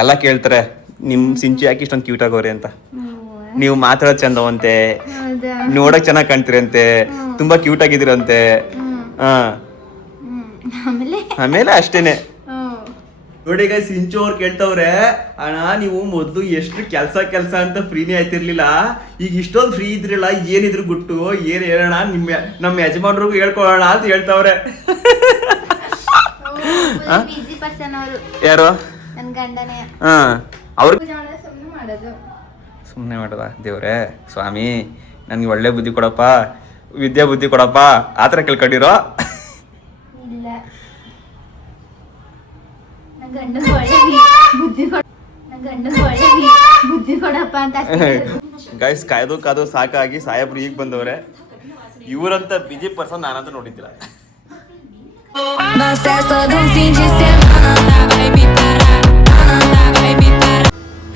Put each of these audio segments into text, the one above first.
ಎಲ್ಲ ಕೇಳ್ತಾರೆ ನಿಮ್ ಸಿಂಚು ಯಾಕೆ ಇಷ್ಟೊಂದು ಕ್ಯೂಟ್ ಆಗೋರಿ ಅಂತ. ನೀವು ಮಾತಾಡೋದು ಚಂದವಂತೆ, ನೋಡಕ್ ಚೆನ್ನಾಗಿ ಕಾಣ್ತಿರಂತೆ, ತುಂಬಾ ಕ್ಯೂಟ್ ಆಗಿದಿರಂತೆ. ಆಮೇಲೆ ಅಷ್ಟೇನೆ. ನೋಡಿ ಈಗ ಸಿಂಚು ಅವ್ರು ಕೇಳ್ತವ್ರೆ, ಅಣ್ಣ ನೀವು ಮೊದ್ಲು ಎಷ್ಟು ಕೆಲ್ಸ ಅಂತ ಫ್ರೀನೇ ಆಯ್ತಿರ್ಲಿಲ್ಲ, ಈಗ ಇಷ್ಟೊಂದು ಫ್ರೀ ಇದ್ರಲ್ಲ, ಏನಿದ್ರು ಗುಟ್ಟು ಏನ್ ಹೇಳೋಣ ನಮ್ಮ ಯಜಮಾನ್ರಿಗೂ ಹೇಳ್ಕೊಳ್ಳೋಣ ಅಂತ ಹೇಳ್ತವ್ರೆ. ಯಾರು? ಅವ್ರು ಸುಮ್ಮನೆ ಮಾಡೋದ? ದೇವ್ರೆ ಸ್ವಾಮಿ ನನ್ಗೆ ಒಳ್ಳೆ ಬುದ್ಧಿ ಕೊಡಪ್ಪ, ವಿದ್ಯಾ ಬುದ್ಧಿ ಕೊಡಪ್ಪ, ಆತರ ಕೇಳ್ಕೊಂಡಿರೋ. ಗೈಸ್ ಕಾದು ಸಾಕಾಗಿ ಸಾಹೇಬ್ರು ಈಗ ಬಂದವ್ರೆ. ಇವರಂತ ಬಿಜಿ ಪರ್ಸನ್ ನಾನಂತ ನೋಡಿದ್ದಿಲ್ಲ.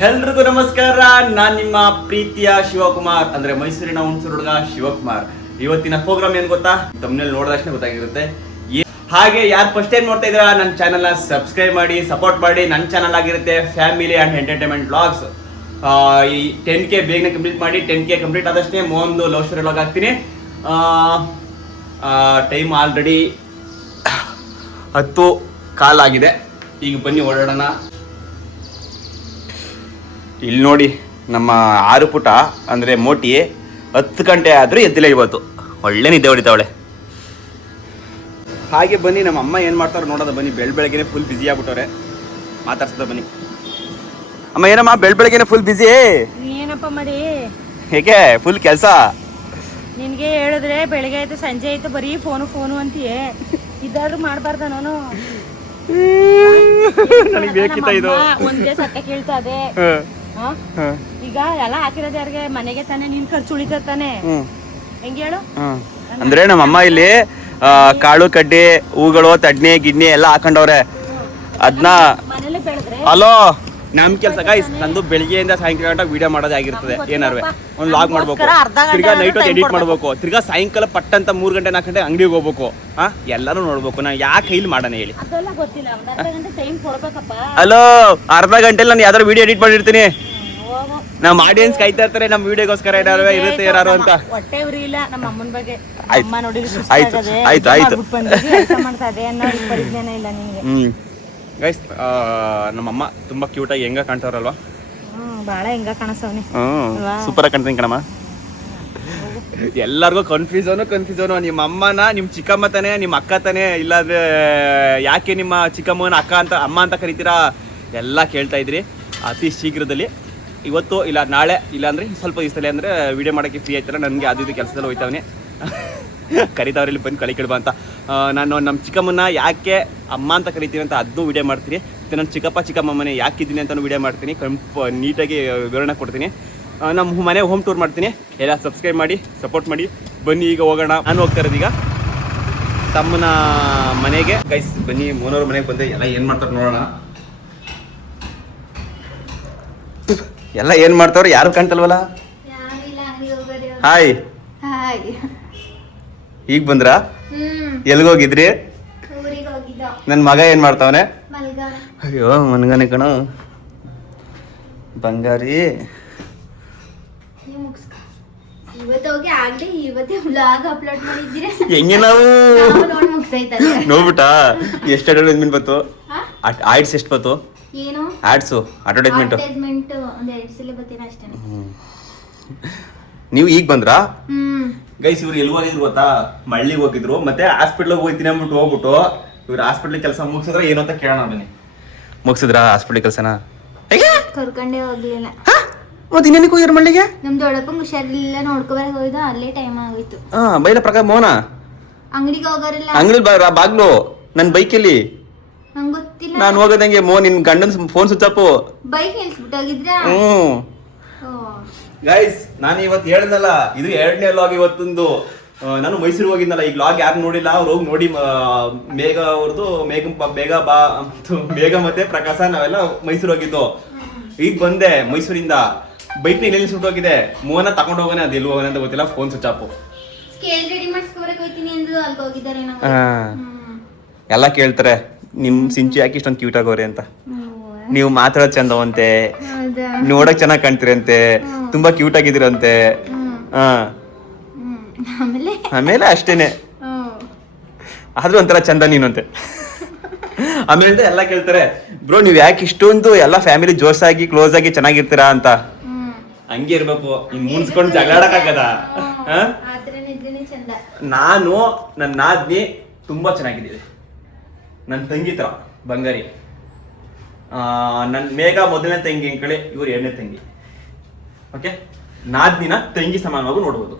ಎಲ್ರಿಗೂ ನಮಸ್ಕಾರ, ನಾನ್ ನಿಮ್ಮ ಪ್ರೀತಿಯ ಶಿವಕುಮಾರ್, ಅಂದ್ರೆ ಮೈಸೂರಿನ ಹುಣಸೂರು ಹುಡುಗ ಶಿವಕುಮಾರ್. ಇವತ್ತಿನ ಪ್ರೋಗ್ರಾಮ್ ಏನ್ ಗೊತ್ತಾ? ತಮ್ಮನೇಲಿ ನೋಡಿದಷ್ಟೇ ಗೊತ್ತಾಗಿರುತ್ತೆ. ಹಾಗೆ ಯಾರು ಫಸ್ಟ್ ಟೈಮ್ ನೋಡ್ತಾ ಇದ್ದೀರಾ, ನನ್ನ ಚಾನಲ್ನ ಸಬ್ಸ್ಕ್ರೈಬ್ ಮಾಡಿ ಸಪೋರ್ಟ್ ಮಾಡಿ. ನನ್ನ ಚಾನಲ್ ಆಗಿರುತ್ತೆ ಫ್ಯಾಮಿಲಿ ಆ್ಯಂಡ್ ಎಂಟರ್ಟೈನ್ಮೆಂಟ್ ವ್ಲಾಗ್ಸ್. ಈ 10K ಬೇಗನೆ ಕಂಪ್ಲೀಟ್ ಮಾಡಿ. 10K ಕಂಪ್ಲೀಟ್ ಆದಷ್ಟೇ ಒಂದು ಲವ್ ಸ್ಟೋರಿ ವ್ಲಾಗ್ ಹಾಕ್ತೀನಿ. ಟೈಮ್ ಆಲ್ರೆಡಿ 10:15 ಆಗಿದೆ. ಈಗ ಬನ್ನಿ ಓಡಾಡೋಣ. ಇಲ್ಲಿ ನೋಡಿ ನಮ್ಮ 6 ಪುಟ ಅಂದರೆ ಮೋಟಿ 10 ಗಂಟೆ ಆದರೂ ಎದ್ದಿಲ್ಲ ಇವತ್ತು. ಒಳ್ಳೆ ನಿದ್ದೆ ಹೊಡಿತಾವಳೆ. ಹಾಗೆ ಬನ್ನಿ ನಮ್ಮ ಅಮ್ಮ ಏನು ಮಾಡ್ತಾರೋ ನೋಡೋದು ಬನ್ನಿ. ಬೆಳಗ್ಗೆನೆ ಫುಲ್ ಬ್ಯುಸಿ ಆಗ್ಬಿಟ್ಟವ್ರೆ. ಮಾತಾಡ್ಸದ ಬನ್ನಿ. ಅಮ್ಮ ಏನಮ್ಮ ಬೆಳಗ್ಗೆನೆ ಫುಲ್ ಬ್ಯುಸಿ? ಏನಪ್ಪ ಮಾಡಿ? ಹೇಗೆ ಫುಲ್ ಕೆಲಸ? ನಿನಗೆ ಹೇಳಿದ್ರೆ ಬೆಳಗ್ಗೆ ಆಯ್ತು ಸಂಜೆ ಆಯ್ತು ಬರೀ ಫೋನು ಅಂತೀಯೇ. ಇದಾದ್ರೂ ಮಾಡಬಾರ್ದ? ನಾನು ನನಗೆ ಬೇಕಿತ್ತ ಇದು. ಒಂದೇ ಸತ್ತ ಕೇಳ್ತಾ ಇದೆ. ಈಗ ಎಲ್ಲ ಹಾಕಿರೋದು ಯಾರಿಗೆ? ಮನೆಗೆ ತಾನೆ. ನಿನ್ ಖರ್ಚು ಉಳಿತ ತಾನೆ. ಹೆಂಗೆ ಹೇಳು? ಅಂದ್ರೆ ನಮ್ಮಮ್ಮ ಇಲ್ಲಿ ಕಾಳು ಕಡ್ಡಿ ಹೂಗಳು ತಡ್ನಿ ಗಿಡ್ನಿ ಎಲ್ಲ ಹಾಕೊಂಡವ್ರೆ. ಅದನ್ನ ಮನೇಲಿ ಬೆಳೆದ್ರೆ ಹಲೋ ನಮ್ ಕೆಲ್ಸ ಗೈಸ್, ನಂದು ಬೆಳಿಗ್ಗೆಯಿಂದ ಸಾಯಂಕಾಲ ಗಂಟ ವಿಡಿಯೋ ಮಾಡೋದೇ ಆಗಿರ್ತದೆ. ಏನಾರು ಒಂದು ಲಾಗ್ ಮಾಡ್ಬೇಕು, ತಿರ್ಗಾ ನೈಟ್ ಹೊತ್ತು ಎಡಿಟ್ ಮಾಡ್ಬೇಕು, ತಿರ್ಗಾ ಸಾಯಂಕಾಲ ಪಟ್ಟಂತ 3 ಗಂಟೆ 4 ಗಂಟೆ ಅಂಗಡಿಗೆ ಹೋಗ್ಬೇಕು. ಎಲ್ಲಾನು ನೋಡ್ಬೇಕು. ನಾನು ಯಾಕೆ ಕೈಲಿ ಮಾಡೋಣ ಹೇಳಿ? ಹಲೋ, ಅರ್ಧ ಗಂಟೆಲಿ ನಾನು ಯಾವ್ದಾರು ವಿಡಿಯೋ ಎಡಿಟ್ ಮಾಡಿರ್ತೀನಿ. ನಮ್ಮ ಆಡಿಯನ್ಸ್ ಕಾಯ್ತಾ ಇರ್ತಾರೆ ನಮ್ಮ ವಿಡಿಯೋಗೋಸ್ಕರ ಏನಾರು ಇರುತ್ತೆ ಏನಾರು ಅಂತ. ಹೊಟ್ಟೆ ಉರಿ ಇಲ್ಲ ನಮ್ಮ ಅಮ್ಮನ ಬಗ್ಗೆ. ಆಯ್ತು ಗೈಸ್, ನಮ್ಮಮ್ಮ ತುಂಬಾ ಕ್ಯೂಟ್ ಆಗಿ ಹೆಂಗ ಕಾಣ್ತಾವ್ರಲ್ವಾ? ಬಾಳ ಹೆಂಗ ಕಾಣಿಸ್ತವ್ನಿ. ಸೂಪರ್ ಆಗಿ ಕಾಣ್ತೀನಿ ಕಣಮ್ಮ. ಎಲ್ಲರಿಗೂ ಕನ್ಫ್ಯೂಸನ್. ನಿಮ್ಮ ಅಮ್ಮನ ನಿಮ್ಮ ಚಿಕ್ಕಮ್ಮ ತಾನೆ, ನಿಮ್ಮ ಅಕ್ಕ ತಾನೆ, ಇಲ್ಲಾಂದ್ರೆ ಯಾಕೆ ನಿಮ್ಮ ಚಿಕ್ಕಮ್ಮನ ಅಕ್ಕ ಅಂತ ಅಮ್ಮ ಅಂತ ಕರಿತೀರಾ ಎಲ್ಲ ಕೇಳ್ತಾ ಇದ್ರಿ. ಅತಿ ಶೀಘ್ರದಲ್ಲಿ ಇವತ್ತು ಇಲ್ಲ ನಾಳೆ ಇಲ್ಲ ಅಂದ್ರೆ ಸ್ವಲ್ಪ ದಿವಸದಲ್ಲಿ ಅಂದ್ರೆ ವಿಡಿಯೋ ಮಾಡೋಕ್ಕೆ ಫ್ರೀ ಆಯ್ತಲ್ಲ. ನನಗೆ ಅದು ಇದು ಕೆಲಸದಲ್ಲಿ ಹೋಯ್ತವನೇ ಕರಿತಾವ್ರೆ ಇಲ್ಲಿ ಬಂದು ಕಲಿ ಕೇಳ್ಬಾ ಅಂತ. ನಾನು ನಮ್ಮ ಚಿಕ್ಕಮ್ಮನ ಯಾಕೆ ಅಮ್ಮ ಅಂತ ಕರಿತೀನಿ ಅಂತ ಅದನ್ನು ವಿಡಿಯೋ ಮಾಡ್ತೀನಿ. ಮತ್ತು ನನ್ನ ಚಿಕ್ಕಮ್ಮನೆ ಯಾಕಿದ್ದೀನಿ ಅಂತ ವಿಡಿಯೋ ಮಾಡ್ತೀನಿ. ನೀಟಾಗಿ ವಿವರಣೆ ಕೊಡ್ತೀನಿ. ನಮ್ಮ ಮನೆ ಹೋಮ್ ಟೂರ್ ಮಾಡ್ತೀನಿ. ಎಲ್ಲ ಸಬ್ಸ್ಕ್ರೈಬ್ ಮಾಡಿ ಸಪೋರ್ಟ್ ಮಾಡಿ. ಬನ್ನಿ ಈಗ ಹೋಗೋಣ. ನಾನು ಹೋಗ್ತಾ ಇರೋದು ಈಗ ತಮ್ಮನ ಮನೆಗೆ. ಗೈಸ್ ಬನ್ನಿ, ಮೋನವ್ರ ಮನೆಗೆ ಬಂದೆ. ಎಲ್ಲ ಏನು ಮಾಡ್ತಾರೆ ನೋಡೋಣ. ಎಲ್ಲ ಏನ್ ಮಾಡ್ತಾವ್ರ? ಯಾರು ಕಾಣ್ತಲ್ವಲ್ಲ? ಹಾಯ್, ಈಗ ಬಂದ್ರ? ಎಲ್ಗೋಗಿದ್ರಿ? ನನ್ ಮಗ ಏನ್ ಮಾಡ್ತಾವನೆ? ಅಯ್ಯೋ ಮನ್ಗನೆ ಕಣ ಬಂಗಾರಿ. ಹೆಂಗೆ ನಾವು ನೋಡ್ಬಿಟ್ಟ? ಎಷ್ಟು ಅಡ್ವರ್ಟೈಸ್ಮೆಂಟ್ ಬಂತು? ಆಯ್ಡ್ಸ್ ಎಷ್ಟು ಬಂತು? ಆಡ್ಸು ಅಡ್ವರ್ಟೈಸ್ಮೆಂಟ್. ನೀವು ಈಗ ಬಂದ್ರಾ? ಗೈಸ್ ಇವ್ರು ಎಲ್ಲಿ ಹೋಗಿದ್ರು ಗೊತ್ತಾ? ಮಳ್ಳಿಗೆ ಹೋಗಿದ್ರು. ಮತ್ತೆ ಹಾಸ್ಪಿಟ್ಲಿಗೆ ಹೋಗ್ತೀನಿ ಅಂದ್ಬಿಟ್ಟು ಹೋಗ್ಬಿಟ್ಟು ಇವ್ರು ಹಾಸ್ಪಿಟ್ಲ್ ಕೆಲಸ ಮುಗಿಸಿದ್ರ ಏನು ಅಂತ ಕೇಳೋಣ ಬನ್ನಿ. ಮುಗಿಸಿದ್ರ ಹಾಸ್ಪಿಟ್ಲ್ ಕೆಲಸನ? ಕರ್ಕೊಂಡೇ ಹೋಗ್ಲಿಲ್ಲ. ಮತ್ತೆ ಇನ್ನೇನಕ್ಕೆ ಹೋಗಿದ್ರು ಮಳ್ಳಿಗೆ? ನಮ್ ದೊಡ್ಡಪ್ಪಂಗ್ ಹುಷಾರಿಲ್ಲ, ನೋಡ್ಕೊಬರಕ್ ಹೋಯ್ದು. ಅಲ್ಲೇ ಟೈಮ್ ಆಗೋಯ್ತು. ಬೈಲ ಪ್ರಕಾರ ಮೋನ ಅಂಗಡಿಗೆ ಹೋಗೋರಿಲ್ಲ. ಅಂಗಡಿ ಬಾಗ್ಲು ನನ್ನ ಬೈಕಲ್ಲಿ ನಂಗೆ ಗೊತ್ತಿಲ್ಲ. ನಾನು ಹೋಗೋದಂಗೆ ನಿನ್ ಗಂಡನ ಫೋನ್ ಸ್ವಿಚ್ ಆಫ್. ಬೈಕ್ ನಿಲ್ಸ್ಬಿಟ್ಟೋಗಿದ್ರ? ಗೈಸ್ ನಾನು ಇವತ್ತು ಹೇಳಿದ್ನಲ್ಲ, ಇದು 2ನೇ ಲಾಗ್ ಇವತ್ತೊಂದು. ನಾನು ಮೈಸೂರಿಗೆ ಹೋಗಿದ್ನಲ್ಲ. ಈಗ ಲಾಗ್ ಯಾರು ನೋಡಿಲ್ಲ ಅವ್ರು ಹೋಗಿ ನೋಡಿ. ಮೇಘ ಅವ್ರದ್ದು ಮೇಘ ಮತ್ತೆ ಪ್ರಕಾಶ ನಾವೆಲ್ಲ ಮೈಸೂರು ಹೋಗಿದ್ದು. ಈಗ ಬಂದೆ ಮೈಸೂರಿಂದ. ಬೈಕ್ ನಿಲ್ಲಿ ಸುಟ್ಟೋಗಿದೆ. ಮೋನ ತಗೊಂಡು ಹೋಗೋಣ, ಅದು ಎಲ್ಲಿ ಹೋಗೋಣ ಅಂತ ಗೊತ್ತಿಲ್ಲ. Phone switch of. ಎಲ್ಲ ಕೇಳ್ತಾರೆ ನಿಮ್ ಸಿಂಚು ಯಾಕೆ ಇಷ್ಟೊಂದು ಕ್ಯೂಟ್ ಆಗೋರಿ ಅಂತ. ನೀವು ಮಾತಾಡೋದು ಚಂದವಂತೆ, ಹೌದಾ? ನೋಡಕ್ ಚೆನ್ನಾಗಿ ಕಾಣ್ತಿರಂತೆ, ತುಂಬಾ ಕ್ಯೂಟ್ ಆಗಿದಿರಂತೆ. ಹಾ ಆಮೇಲೆ ಆಮೇಲೆ ಅಷ್ಟೇನೆ, ಆದ್ರೂ ಒಂಥರ ಚಂದ ನೀನಂತೆ. ಆಮೇಲೆ ಎಲ್ಲ ಕೇಳ್ತಾರೆ, ಬ್ರೋ ನೀವ್ ಯಾಕೆ ಇಷ್ಟೊಂದು ಎಲ್ಲ ಫ್ಯಾಮಿಲಿ ಜೋಸಾಗಿ ಕ್ಲೋಸ್ ಆಗಿ ಚೆನ್ನಾಗಿರ್ತೀರಾ ಅಂತ. ಹಂಗೆ ಇರ್ಬೇಕು, ಇನ್ ಮುನ್ಸ್ಕೊಂಡು ಜಗಳಾಡಕ್ಕಾಗದ. ಚಂದ. ನಾನು ನನ್ನ ನಾದ್ನಿ ತುಂಬಾ ಚೆನ್ನಾಗಿದ್ದೀವಿ. ನನ್ನ ತಂಗಿ ತರ ಬಂಗಾರಿ. ನನ್ನ ಮೇಘ ಮೊದಲನೇ ತಂಗಿ ಅಂಕಳಿ, ಇವ್ರು ಎರಡನೇ ತಂಗಿ. ಓಕೆ, ನಾದ್ನಿನ ತಂಗಿ ಸಮಾನವಾಗಿ ನೋಡ್ಬೋದು.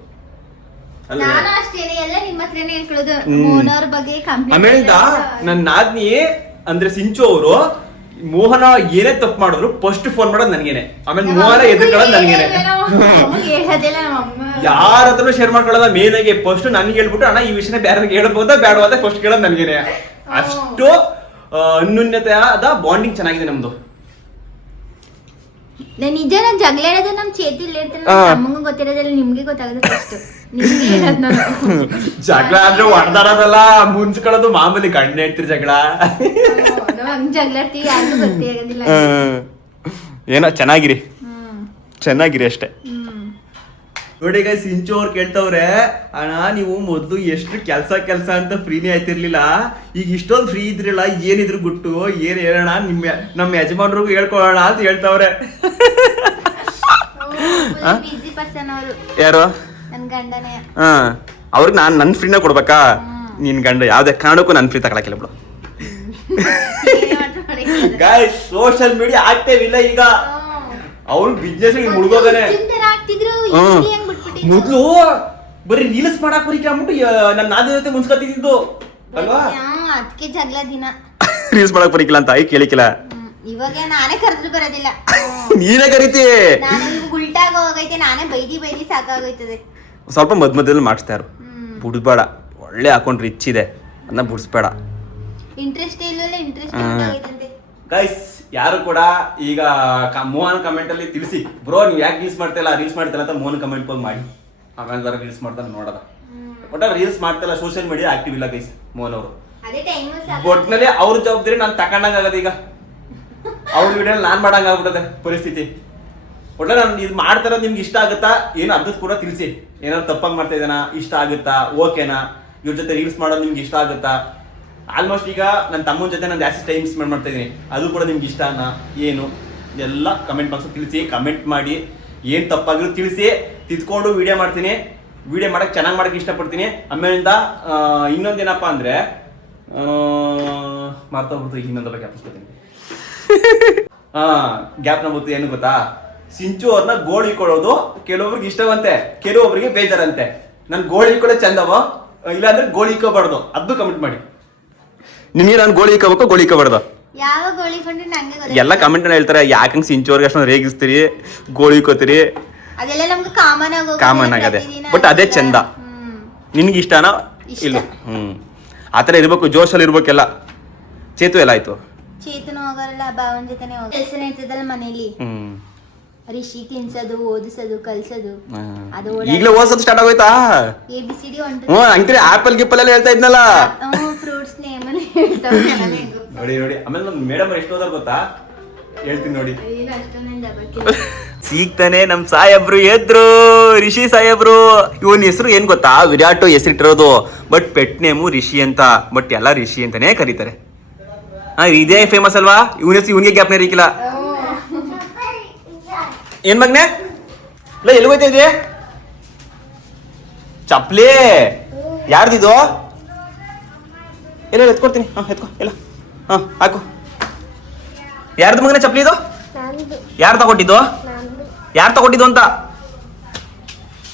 ನಾನು ಅಷ್ಟೇನೆ, ಎಲ್ಲ ನಿಮ್ಮ ಹತ್ರನೇ ಹೇಳ್ಕೊಳ್ಳೋದು. ಮೋಹನ್ ಅವ್ರ ಬಗ್ಗೆ ಆಮೇಲೆ ನನ್ನ ನಾದ್ನಿ ಅಂದ್ರೆ ಸಿಂಚು ಅವರು ಮೋಹನ ಏನೇ ತಪ್ಪು ಮಾಡಿದ್ರು ಫಸ್ಟ್ ಫೋನ್ ಮಾಡೋದು ನನಗೇನೆ. ಆಮೇಲೆ ಮೋಹನ ಎದುರ್ಕೊಳ್ಳೋದು ನನಗೇನೆ. ಯಾರ ಹತ್ರನೂ ಶೇರ್ ಮಾಡ್ಕೊಳ್ಳೋದ. ಮೇನ್ ಆಗಿ ಫಸ್ಟ್ ನನ್ಗೆ ಹೇಳ್ಬಿಟ್ಟು ಅಣ್ಣ ಈ ವಿಷಯನ ಬೇರೆಗೆ ಹೇಳ್ಬೋದಾ ಬೇಡವಾದ ಫಸ್ಟ್ ಕೇಳೋದು ನನಗೇನೆ. ಅಷ್ಟು ಅನ್ಯೂನ್ಯತೆಯಾದ ಬಾಂಡಿಂಗ್ ಚೆನ್ನಾಗಿದೆ ನಮ್ದು. ನಿಜ, ನಾನು ಜಗಳ ಹೇಳೋದು ನಮ್ ಚೇತಿಲ್ ಹೇಳ್ತೀನಿ. ನಮಗೂ ಗೊತ್ತಿರೋದಿಲ್ಲ, ನಿಮ್ಗೆ ಗೊತ್ತಾಗೋದು ಫಸ್ಟ್. ಜಗಳ ಅಂದ್ರೆ ಹೊಡೆದಾಡೋದಲ್ಲ, ಮುನ್ಸ್ಕೊಳ್ಳೋದು ಮಾಮೂಲಿ. ಗಂಡ ಹೇಳ್ತೀರಿ ಜಗಳ, ಜಗಳಾಡ್ತೀವಿ, ಯಾರಿಗೂ ಗೊತ್ತೇ ಆಗೋದಿಲ್ಲ. ಏನೋ ಚೆನ್ನಾಗಿರಿ, ಚೆನ್ನಾಗಿರಿ ಅಷ್ಟೇ. ನೋಡಿ ಈಗ ಸಿಂಚು ಅವ್ರು ಕೇಳ್ತವ್ರೆ, ಅಣ್ಣ ನೀವು ಮೊದ್ಲು ಎಷ್ಟು ಕೆಲ್ಸ ಅಂತ ಫ್ರೀನೇ ಆಯ್ತಿರ್ಲಿಲ್ಲ, ಈಗ ಇಷ್ಟೊಂದು ಫ್ರೀ ಇದ್ರಿಲ್ಲ, ಏನಿದ್ರು ಗುಟ್ಟು ಏನ್ ಹೇಳೋಣ ನಮ್ಮ ಯಜಮಾನ್ರಿಗೂ ಹೇಳ್ಕೊಳ್ಳೋಣ ಅಂತ ಹೇಳ್ತವ್ರೆ. ಯಾರು? ನನ್ ಗಂಡನೇ. ಅವ್ರಿಗೆ ನಾನ್ ನನ್ ಫ್ರೀನ ಕೊಡ್ಬೇಕಾ? ನಿನ್ ಗಂಡ ಯಾವ್ದೇ ಕಾರಣಕ್ಕೂ ನನ್ ಫ್ರೀ ತಗೊಳಕಿಲ್ಲ ಬಿಡು. ಗಾಯ್ಸ್, ಸೋಷಿಯಲ್ ಮೀಡಿಯಾ ಆಕ್ಟಿವ್ ಇಲ್ಲ ಈಗ. ಅವ್ರು ಬಿಸ್ನೆಸ್ ಮುಳುಗೋಗನೆ. ಮೊದ್ಲು ಬರೀ ರೀಲ್ಸ್ ಮಾಡಕ್ ಬರೀ ಅಂದ್ಬಿಟ್ಟು ನನ್ನ ನಾದಿ ಜೊತೆ ಮುನ್ಸ್ಕೊತಿದ್ದು ಅಲ್ವಾ? ಅದಕ್ಕೆ ಜಗಳ ದಿನ ರೀಲ್ಸ್ ಮಾಡಕ್ ಬರೀಕಿಲ್ಲ ಅಂತ ಆಯ್ ಕೇಳಿಕಿಲ್ಲ. ಇವಾಗ ನಾನೇ ಕರೆದ್ರು ಬರೋದಿಲ್ಲ, ನೀನೇ ಕರಿತಿ. ನಾನು ಉಲ್ಟಾಗ ಹೋಗೈತೆ, ನಾನೇ ಬೈದಿ ಸಾಕಾಗೋಯ್ತದೆ. ಸ್ವಲ್ಪ ಮಧ್ಯದಲ್ಲಿ ಮಾಡಿಸ್ತಾರು, ಬಿಡ್ಬೇಡ. ಒಳ್ಳೆ ಅಕೌಂಟ್ ರಿಚ್ ಇದೆ ಅದನ್ನ ಬಿಡಿಸ್ಬೇಡ. ಇಂಟ್ರೆಸ್ಟ್ ಇಲ್ಲಲ್ಲ, ಇಂಟ್ರೆಸ್ಟ್ ಗೈಸ್ ಯಾರು ಕೂಡ ಈಗ ಮೋಹನ್ ಕಮೆಂಟ್ ಅಲ್ಲಿ ತಿಳಿಸಿ, ಬ್ರೋ ನೀವ್ ಯಾಕೆ ರೀಲ್ಸ್ ಮಾಡ್ತಿಲ್ಲ ಅಂತ ಮೋಹನ್ ಕಮೆಂಟ್ ಮಾಡಿ. ಆಮೇಲೆ ಬರ ರೀಲ್ಸ್ ಮಾಡ್ತಾನೆ ನೋಡೋದ. ಒಟ್ಟ ರೀಲ್ಸ್ ಮಾಡ್ತಿಲ್ಲ, ಸೋಷಿಯಲ್ ಮೀಡಿಯಾ ಆಕ್ಟಿವ್ ಇಲ್ಲ ಗೈಸ್ ಮೋಹನ್ ಅವರು. ಒಟ್ಟಿನಲ್ಲಿ ಅವ್ರ ಜವಾಬ್ದಾರಿ ನಾನು ತಕೊಂಡಂಗ ಆಗದ. ಈಗ ಅವ್ರ ವಿಡಿಯೋ ನಾನ್ ಮಾಡಂಗ ಆಗ್ಬಿಟ್ಟದೆ ಪರಿಸ್ಥಿತಿ. ಒಟ್ಟ ನಾನು ಇದು ಮಾಡ್ತಾರ ನಿಮ್ಗೆ ಇಷ್ಟ ಆಗುತ್ತಾ ಏನು ಅರ್ಧದ್ ಕೂಡ ತಿಳಿಸಿ. ಏನಾದ್ರು ತಪ್ಪಾಗಿ ಮಾಡ್ತಾ ಇದ್ದಾನ, ಇಷ್ಟ ಆಗುತ್ತಾ, ಓಕೆನಾ, ಇವ್ರ ಜೊತೆ ರೀಲ್ಸ್ ಮಾಡೋದು ನಿಮ್ಗೆ ಇಷ್ಟ ಆಗುತ್ತಾ. ಆಲ್ಮೋಸ್ಟ್ ಈಗ ನನ್ನ ತಮ್ಮನ ಜೊತೆ ನಾನು ಜಾಸ್ತಿ ಟೈಮ್ ಸ್ಪೆಂಡ್ ಮಾಡ್ತಾ ಇದ್ದೀನಿ, ಅದು ಕೂಡ ನಿಮ್ಗೆ ಇಷ್ಟನಾ ಏನು ಎಲ್ಲ ಕಮೆಂಟ್ ಬಾಕ್ಸ್ ತಿಳಿಸಿ. ಕಮೆಂಟ್ ಮಾಡಿ, ಏನು ತಪ್ಪಾಗಿರೋ ತಿಳಿಸಿ, ತಿದ್ಕೊಂಡು ವಿಡಿಯೋ ಮಾಡ್ತೀನಿ. ವಿಡಿಯೋ ಮಾಡಕ್ಕೆ ಚೆನ್ನಾಗಿ ಮಾಡಕ್ಕೆ ಇಷ್ಟಪಡ್ತೀನಿ. ಆಮೇಲಿಂದ ಇನ್ನೊಂದೇನಪ್ಪ ಅಂದರೆ ಮಾರ್ತಾಗ್ಬಿಡ್ತು, ಇನ್ನೊಂದು ಬಗ್ಗೆ ಅಪ್ಪಿಸ್ಕೊತೀನಿ. ಗ್ಯಾಪ್ನ ಗೊತ್ತು ಏನು ಗೊತ್ತಾ, ಸಿಂಚು ಅವ್ರನ್ನ ಗೋಳಿ ಕೊಡೋದು ಕೆಲವೊಬ್ರಿಗೆ ಇಷ್ಟವಂತೆ, ಕೆಲವೊಬ್ರಿಗೆ ಬೇಜಾರಂತೆ. ನಾನು ಗೋಳಿ ಇಕ್ಕೊಳ್ಳೋ ಚಂದವ, ಇಲ್ಲಾಂದ್ರೆ ಗೋಳಿ ಇಕ್ಕೋಬಾರ್ದು, ಅದು ಕಮೆಂಟ್ ಮಾಡಿ. ನಿಮಗೆ ನಾನು ಗೋಳಿ ಇಕ್ಕೋಬೇಕು, ಗೋಳಿ ಇಕ್ಕೋಬಾರ್ದು ಯಾವ ಗೋಳಿ ಕೊಂಡ್ರೆ ನಂಗೆ ಗೊತ್ತಿಲ್ಲ. ಎಲ್ಲ ಕಮೆಂಟ್ ಹೇಳ್ತಾರೆ, ಯಾಕಂಗೆ ಸಿಂಚು ಅವ್ರಿಗೆ ಅಷ್ಟೊಂದು ರೇಗಿಸ್ತೀರಿ, ಗೋಳಿ ಇಕ್ಕೋತೀರಿ. ಅದೆಲ್ಲ ನಮ್ಗೆ ಕಾಮನ್ ಆಗದೆ, ಬಟ್ ಅದೇ ಚಂದ. ನಿನ್ಗೆ ಇಷ್ಟನಾ? ಇಲ್ಲ. ಆತರ ಇರ್ಬೇಕು, ಜೋಶಲ್ಲಿ ಇರ್ಬೇಕೆಲ್ಲ. ಚೇತು ಎಲ್ಲ ಆಯ್ತು. ಚೇತನ ಹೋಗಲ್ಲ, ಭಾವನ ಜೊತೆನೆ ಹೋಗ. ಕೆಲಸ ಇರ್ತದಲ್ಲ ಮನೇಲಿ, ರಿಷಿ ತಿನ್ಸೋದು, ಓದಿಸೋದು, ಕಲ್ಸೋದು. ಅದು ಈಗಲೇ ಓದಿಸೋದು ಸ್ಟಾರ್ಟ್ ಆಗೋಯ್ತಾ? ABCD ಅಂತೀರಿ. ಆಪಲ್ ಗಿಪ್ಪಲ್ ಎಲ್ಲ ಹೇಳ್ತಾ ಇದ್ನಲ್ಲ, ಫ್ರೂಟ್ಸ್ ನೇಮ್ ಹೇಳ್ತಾವೆ. ನೋಡಿ. ಆಮೇಲೆ ನಮ್ಮ ಮೇಡಮ್ ಎಷ್ಟು ಓದಾರ ಗೊತ್ತಾ, ಹೇಳ್ತೀನಿ ನೋಡಿ. ಸಿಗ್ತಾನೆ ನಮ್ ಸಾಹೇಬ್ರು ಎದ್ರು, ರಿಷಿ ಸಾಹೇಬ್ರು. ಇವನ್ ಹೆಸರು ಏನ್ ಗೊತ್ತಾ, ವಿರಾಟ್ ಹೆಸರಿಟ್ಟಿರೋದು, ಬಟ್ ಪೆಟ್ ನೇಮು ರಿಷಿ ಅಂತ. ಬಟ್ ಎಲ್ಲ ರಿಷಿ ಅಂತಾನೆ ಕರೀತಾರೆ. ಇದೇ ಫೇಮಸ್ ಅಲ್ವಾ? ಇವನ ಹೆಸರು ಇವನಿಗೆ ಗ್ಯಾಪ್ನೇ ಇರಿಕಿಲ್ಲ. ಏನ್ ಮಗ್ನೆ ಇಲ್ಲ, ಎಲ್ಲಿ ಹೋಯ್ತಾ ಇದೆ ಚಪ್ಲಿ? ಯಾರ್ದಿದು? ಎಲ್ಲ ಎತ್ಕೊಡ್ತೀನಿ. ಎತ್ಕೊ ಎಲ್ಲ. ಹಾಕು. ಯಾರ್ದು ಮಗನೇ ಚಪ್ಲಿ ಇದು? ಯಾರು ತಗೊಂಡಿದ್ದು? ಯಾರು ತಗೊಂಡಿದ್ದು ಅಂತ?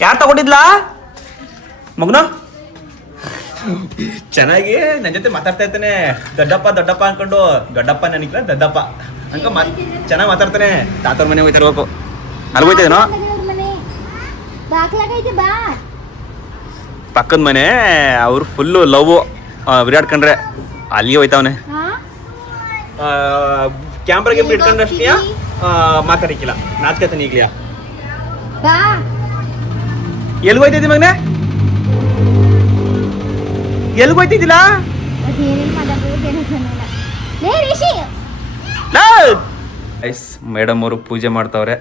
ಯಾರು ತಗೊಂಡಿದ್ಲಾ ಮಗನು? ಚೆನ್ನಾಗಿ ನನ್ನ ಜೊತೆ ಮಾತಾಡ್ತಾ ಇರ್ತಾನೆ. ದೊಡ್ಡಪ್ಪ ಅನ್ಕೊಂಡು, ದೊಡ್ಡಪ್ಪ ನನಗಿಲ್ಲ ದೊಡ್ಡಪ್ಪ ಅನ್ಕ ಚೆನ್ನಾಗಿ ಮಾತಾಡ್ತಾನೆ. ತಾತವ್ರ ಮನೆ ಹೋಯ್ತಿರ್ಬೇಕು. ಅಲ್ಲಿ ಹೋಯ್ತಿದ್ದೇನೋ, ಪಕ್ಕದ ಮನೆ. ಅವ್ರು ಫುಲ್ಲು ಲವ್ ವಿರಾಟ್ ಕಂಡ್ರೆ, ಅಲ್ಲಿಗೆ ಹೋಯ್ತಾವನೆ. ಕ್ಯಾಮ್ರಾಗೆ ಇಟ್ಕೊಂಡ್ರೆ ಅಷ್ಟೇ ಮಾತಾಡಿಕ್ಕಿಲ್ಲ, ನಾಚ್ಕತಾನೆ ಈಗ್ಲಿಯಾ. ಎಲ್ಲಿ ಹೋಯ್ತಿದ್ದಿ ಮಗನೆ? ಎಲ್ಲಿ ಹೋಯ್ತಿದ್ದಿಲ್ಲ? ಗೈಸ್ ಮೇಡಮ್ ಅವರು ಪೂಜೆ ಮಾಡ್ತಾವ್ರೆ.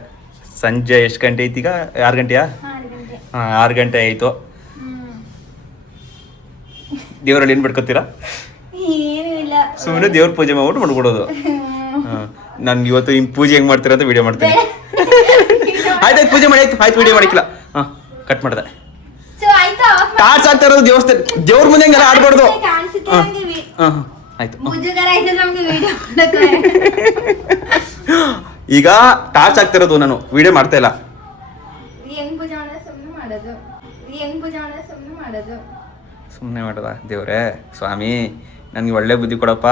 ಸಂಜೆ ಎಷ್ಟು ಗಂಟೆ ಐತಿ ಈಗ? 6 ಗಂಟೆಯಾ? 6 ಗಂಟೆ. ಹಾಂ 6 ಗಂಟೆ ಆಯಿತು. ದೇವರಲ್ಲಿ ಏನು ಬಿಡ್ಕೊತೀರಾ? ಏನೂ ಇಲ್ಲ, ಸುಮ್ಮನೆ ದೇವ್ರ ಪೂಜೆ ಮಾಡ್ಬಿಟ್ಟು ಮಾಡ್ಬಿಡೋದು. ಹಾಂ ನಾನು ಇವತ್ತು ನಿಮ್ಮ ಪೂಜೆ ಹೆಂಗೆ ಮಾಡ್ತೀರಾ ಅಂತ ವಿಡಿಯೋ ಮಾಡ್ತೀನಿ. ಆಯ್ತು ಪೂಜೆ ಮಾಡಿ ಆಯ್ತು ವಿಡಿಯೋ ಮಾಡಿಕ್ಕಿಲ್ಲ. ಹಾಂ ಕಟ್ ಮಾಡಿದೆ. ಸೊ ಆಯ್ತಾ? ಟಾರ್ಚ್ ಆಗ್ತಾ ಇರೋದು ದೇವಸ್ಥಾನ ದೇವ್ರ ಮುಂದೆ ಹಂಗೆಲ್ಲ ಆಡ್ಬಾರ್ದು. ಕಾಣಿಸುತ್ತೆ ನಮಗೆ. ಹಾಂ ಆಯ್ತು. ಮುಜುಗರ ಆಯ್ತು ನಮಗೆ ವಿಡಿಯೋ ಮಾಡಕ್ಕೆ. ಈಗ ಟಾರ್ಚ್ ಆಗ್ತಿರೋದು, ನಾನು ವಿಡಿಯೋ ಮಾಡ್ತಾ ಇಲ್ಲ. ಹೆಂಗ್ ಪೂಜೆ ಮಾಡೋದು? ಸುಮ್ಮನೆ ಮಾಡೋದು. ಹೆಂಗ್ ಪೂಜೆ ಮಾಡೋದು? ಸುಮ್ಮನೆ ಮಾಡೋದು. ಸುಮ್ಮನೆ ಮಾಡೋದ? ದೇವ್ರೇ ಸ್ವಾಮಿ ನನಗೆ ಒಳ್ಳೆ ಬುದ್ಧಿ ಕೊಡಪ್ಪ,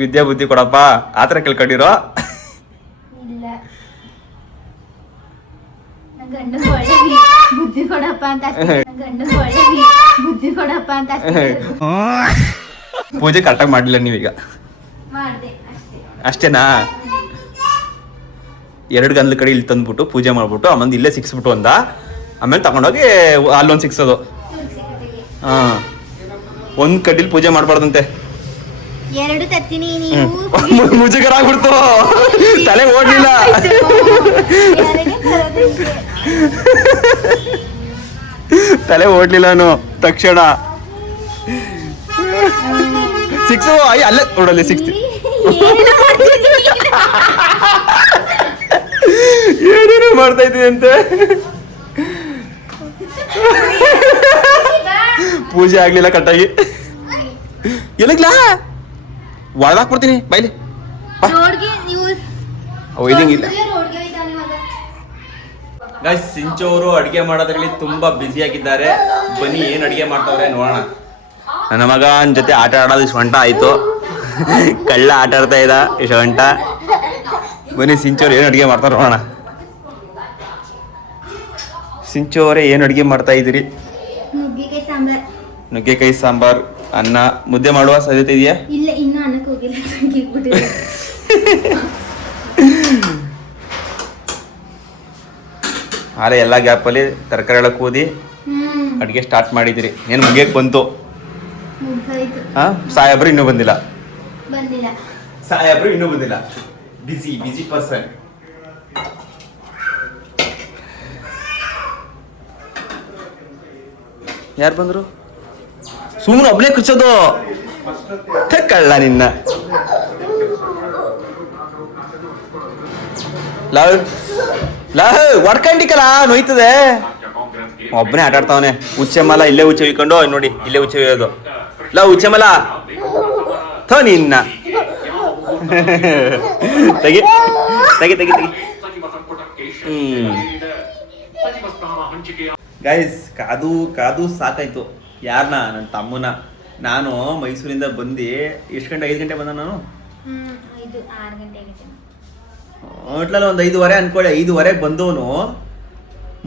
ವಿದ್ಯಾ ಬುದ್ಧಿ ಕೊಡಪ್ಪ, ಆ ಥರ ಕೇಳ್ಕೊಂಡಿರೋ. ಇಲ್ಲ, ನನ್ನ ಗಂಡ ಒಳ್ಳೆ ಬುದ್ಧಿ ಕೊಡಪ್ಪ ಅಂತ ಅಷ್ಟೇ. ನನ್ನ ಗಂಡ ಒಳ್ಳೆ ಬುದ್ಧಿ ಕೊಡಪ್ಪ ಅಂತ ಅಷ್ಟೇ. ಪೂಜೆ ಕರೆಕ್ಟಾಗಿ ಮಾಡಲಿಲ್ಲ ನೀವೀಗ. ಮಾಡಿದೆ ಅಷ್ಟೇ. ಅಷ್ಟೇನಾ? 2 ಗಂದ್ಲ ಕಡೆ ಇಲ್ಲಿ ತಂದ್ಬಿಟ್ಟು ಪೂಜೆ ಮಾಡ್ಬಿಟ್ಟು ಆಮೇಲೆ ಇಲ್ಲೇ ಸಿಕ್ಸ್ಬಿಟ್ಟು ಅಂದ, ಆಮೇಲೆ ತಗೊಂಡೋಗಿ ಅಲ್ಲೊಂದು ಸಿಕ್ಸೋದು. ಹಾಂ ಒಂದು ಕಡ್ಡಿಲಿ ಪೂಜೆ ಮಾಡಬಾರ್ದಂತೆ. 2 ತತ್ತೀನಿ ನೀವು. ಮುಜುಗರ ಆಗ್ಬಿಡ್ತು, ತಲೆ ಓಡ್ಲಿಲ್ಲ. ತಲೆ ಓಡ್ಲಿಲ್ಲ ನಾನು ತಕ್ಷಣ. ಸಿಕ್ಸು ಅಲ್ಲೇ ನೋಡಲ್ಲಿ 6 ಏನೇನು ಮಾಡ್ತಾ ಇದ್ದೀನಿ ಅಂತೆ. ಪೂಜೆ ಆಗ್ಲಿಲ್ಲ ಕಟ್ಟಾಗಿ. ಎಲ್ಲಿಗ್ಲಾ ಒಳಗಾಕ್ಬಿಡ್ತೀನಿ ಬೈಲಿ. ಗೈಸ್ ಸಿಂಚು ಅವರು ಅಡುಗೆ ಮಾಡೋದ್ರಲ್ಲಿ ತುಂಬಾ ಬ್ಯುಸಿ ಆಗಿದ್ದಾರೆ. ಬನ್ನಿ ಏನ್ ಅಡುಗೆ ಮಾಡ್ತಾವ್ರೆ ನೋಡೋಣ. ನನ್ನ ಮಗನ ಜೊತೆ ಆಟ ಆಡೋದು ಇಷ್ಟು ಗಂಟ ಆಯ್ತು. ಕಳ್ಳ ಆಟ ಆಡ್ತಾ ಇದ್ದ ಇಷ್ಟು ಗಂಟ. ಬನ್ನಿ ಸಿಂಚು ಅವ್ರು ಏನು ಅಡುಗೆ ಮಾಡ್ತಾರೆ ನೋಡೋಣ. ಸಿಂಚು ಅವರೇ ಏನು ಅಡುಗೆ ಮಾಡ್ತಾ ಇದ್ದೀರಿ? ನುಗ್ಗೆಕಾಯಿ ಸಾಂಬಾರ್. ನುಗ್ಗೆಕಾಯಿ ಸಾಂಬಾರ್, ಅನ್ನ, ಮುದ್ದೆ ಮಾಡುವ ಸಾಧ್ಯತೆ ಇದೆಯಾ? ಇಲ್ಲ, ಇನ್ನೂ ಅನ್ನಕ್ಕೆ ಹೋಗಿಲ್ಲ. ಆಲೆ ಎಲ್ಲ ಗ್ಯಾಪಲ್ಲಿ ತರಕಾರಿ ಎಲ್ಲ ಕೂದಿ ಅಡುಗೆ ಸ್ಟಾರ್ಟ್ ಮಾಡಿದಿರಿ. ಏನು ಮುಗಿಯಕ್ಕೆ ಬಂತು? ಹಾಂ ಸಾಹೇಬ್ರು ಇನ್ನೂ ಬಂದಿಲ್ಲ. ಸಾಹೇಬ್ರು ಇನ್ನೂ ಬಂದಿಲ್ಲ. Busy person. ಯಾರು ಬಂದರು? ಸುಮ್ಮನೆ ಒಬ್ಬನೇ ಕುಚ್ಚೋದು. ಕಳ್ಳ ನಿನ್ನ. ಹೊಡ್ಕೊಂಡಿಕಲ್ಲ ನೋಯ್ತದೆ. ಒಬ್ಬನೇ ಆಟ ಆಡ್ತಾವನೆ. ಉಚ್ಚೆಮಲ ಇಲ್ಲೇ ಉಚ್ಚೆ ಇಕ್ಕೊಂಡು ನೋಡಿ, ಇಲ್ಲೇ ಉಚ್ಚೆ ಇರೋದು. ಉಚ್ಚೆಮಲ ಥೋ ನಿನ್ನ. ತೆಗಿ ತೆಗಿ ತೆಗಿ ತೆಗಿ. ಗೈಸ್ ಕಾದು ಸಾಕಾಯ್ತು. ಯಾರನ್ನ? ನನ್ನ ತಮ್ಮನ. ನಾನು ಮೈಸೂರಿಂದ ಬಂದು ಎಷ್ಟು ಗಂಟೆ? 5 ಗಂಟೆ ಬಂದ ನಾನು. 6 ಗಂಟೆ ಒಟ್ಲಲ್ಲಿ ಒಂದು 5:15 ಅನ್ಕೊಳ್ಳಿ. 5:15 ಬಂದವನು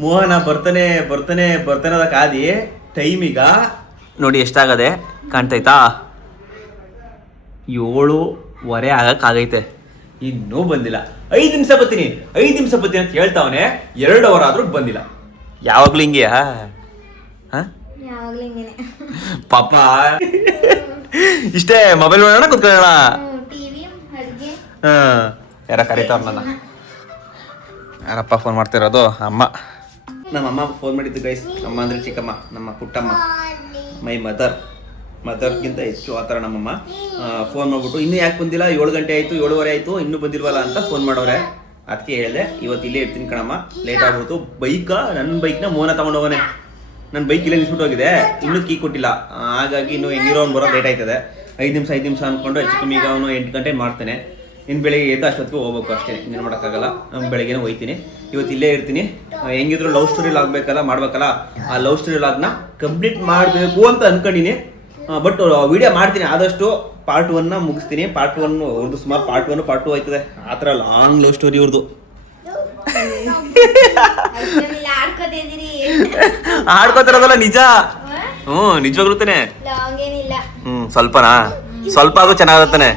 ಮೋಹನ ಬರ್ತಾನೆ ಅದ ಕಾದಿ ಟೈಮ್ ಈಗ ನೋಡಿ ಎಷ್ಟಾಗದೆ ಕಾಣ್ತೈತಾ? 7:15 ಆಗಕ್ಕಾಗೈತೆ. ಇನ್ನೂ ಬಂದಿಲ್ಲ. 5 ನಿಮಿಷ ಬರ್ತೀನಿ ಅಂತ ಹೇಳ್ತಾವನೆ. 2 ಅವರ್ ಆದ್ರೂ ಬಂದಿಲ್ಲ. ಯಾವಾಗ್ಲೂ ಹಿಂಗೆಯಾ? ಪಾಪ ಇಷ್ಟೇ ಮೊಬೈಲ್ ನೋಡೋಣ ಕುತ್ಕೊಳ್ಳೋಣ. ಯಾರ ಕರೀತಾವ್ರ ನನ್ನ? ಯಾರಪ್ಪ ಫೋನ್ ಮಾಡ್ತಿರೋದು? ಅಮ್ಮ. ನಮ್ಮಮ್ಮ ಫೋನ್ ಮಾಡಿದ್ದು ಗೈಸ್. ಅಮ್ಮ ಅಂದ್ರೆ ಚಿಕ್ಕಮ್ಮ, ನಮ್ಮ ಪುಟ್ಟಮ್ಮ, ಮೈ ಮದರ್ಗಿಂತ ಹೆಚ್ಚು ಆ ಥರ ನಮ್ಮಮ್ಮ. ಫೋನ್ ಮಾಡ್ಬಿಟ್ಟು ಇನ್ನೂ ಯಾಕೆ ಬಂದಿಲ್ಲ? 7 ಗಂಟೆ ಆಯಿತು, 7:15 ಆಯಿತು, ಇನ್ನೂ ಬಂದಿಲ್ವಲ್ಲ ಅಂತ ಫೋನ್ ಮಾಡೋರೆ. ಅದಕ್ಕೆ ಹೇಳಿದೆ ಇವತ್ತು ಇಲ್ಲೇ ಇರ್ತೀನಿ ಕಣಮ್ಮ, ಲೇಟ್ ಆಗ್ಬಿಡ್ತು. ನನ್ನ ಬೈಕ್ನ ಮೋಹನ ತಗೊಂಡೋಗನೆ. ನನ್ನ ಬೈಕ್ ಇಲ್ಲೇ ನಿಲ್ಸ್ಬಿಟ್ಟು ಹೋಗಿದೆ, ಇನ್ನೂ ಕೀ ಕೊಟ್ಟಿಲ್ಲ. ಹಾಗಾಗಿ ಇನ್ನೂ ಹೆಂಗಿರೋ ಅವ್ನು ಬರೋ ಲೇಟ್ ಆಯ್ತದೆ. 5 ನಿಮಿಷ ಅಂದ್ಕೊಂಡು ಹೆಚ್ಚು ಕಮ್ಮಿ ಈಗ ಅವನು 8 ಗಂಟೆ ಮಾಡ್ತಾನೆ. ಇನ್ನು ಬೆಳಿಗ್ಗೆ ಎದ್ದು ಅಷ್ಟೊತ್ತಿಗೆ ಹೋಗ್ಬೇಕು ಅಷ್ಟೇ, ಇನ್ನೇನು ಮಾಡೋಕ್ಕಾಗಲ್ಲ. ಬೆಳಗ್ಗೆನೇ ಹೋಗ್ತೀನಿ. ಇವತ್ತು ಇಲ್ಲೇ ಇರ್ತೀನಿ. ಹೆಂಗಿದ್ರು ಲವ್ ಸ್ಟೋರಿ ಲಾಗ್ಬೇಕಲ್ಲ, ಮಾಡ್ಬೇಕಲ್ಲ. ಆ ಲವ್ ಸ್ಟೋರಿ ಲಾಗ್ನ ಕಂಪ್ಲೀಟ್ ಮಾಡಬೇಕು ಅಂತ ಅನ್ಕೊಂಡಿನಿ. ಬಟ್ ವಿಡಿಯೋ ಮಾಡ್ತೀನಿ ಆದಷ್ಟು. ಪಾರ್ಟ್ 1 ಮುಗಿಸ್ತೀನಿ. ಪಾರ್ಟ್ 1 ಅವ್ರದ್ದು ಸುಮಾರು ಪಾರ್ಟ್ 1 ಪಾರ್ಟ್ 2 ಆಯ್ತದೆ. ಆ ಥರ ಲಾಂಗ್ ಲವ್ ಸ್ಟೋರಿ ಅವ್ರದ್ದು. ಆಡ್ಕೋತಿರೋದಲ್ಲ ನಿಜ. ನಿಜವಾಗ್ಲೂ ತಾನೆ. ಸ್ವಲ್ಪನಾ? ಸ್ವಲ್ಪ ಅದು ಚೆನ್ನಾಗತ್ತಾನೆ.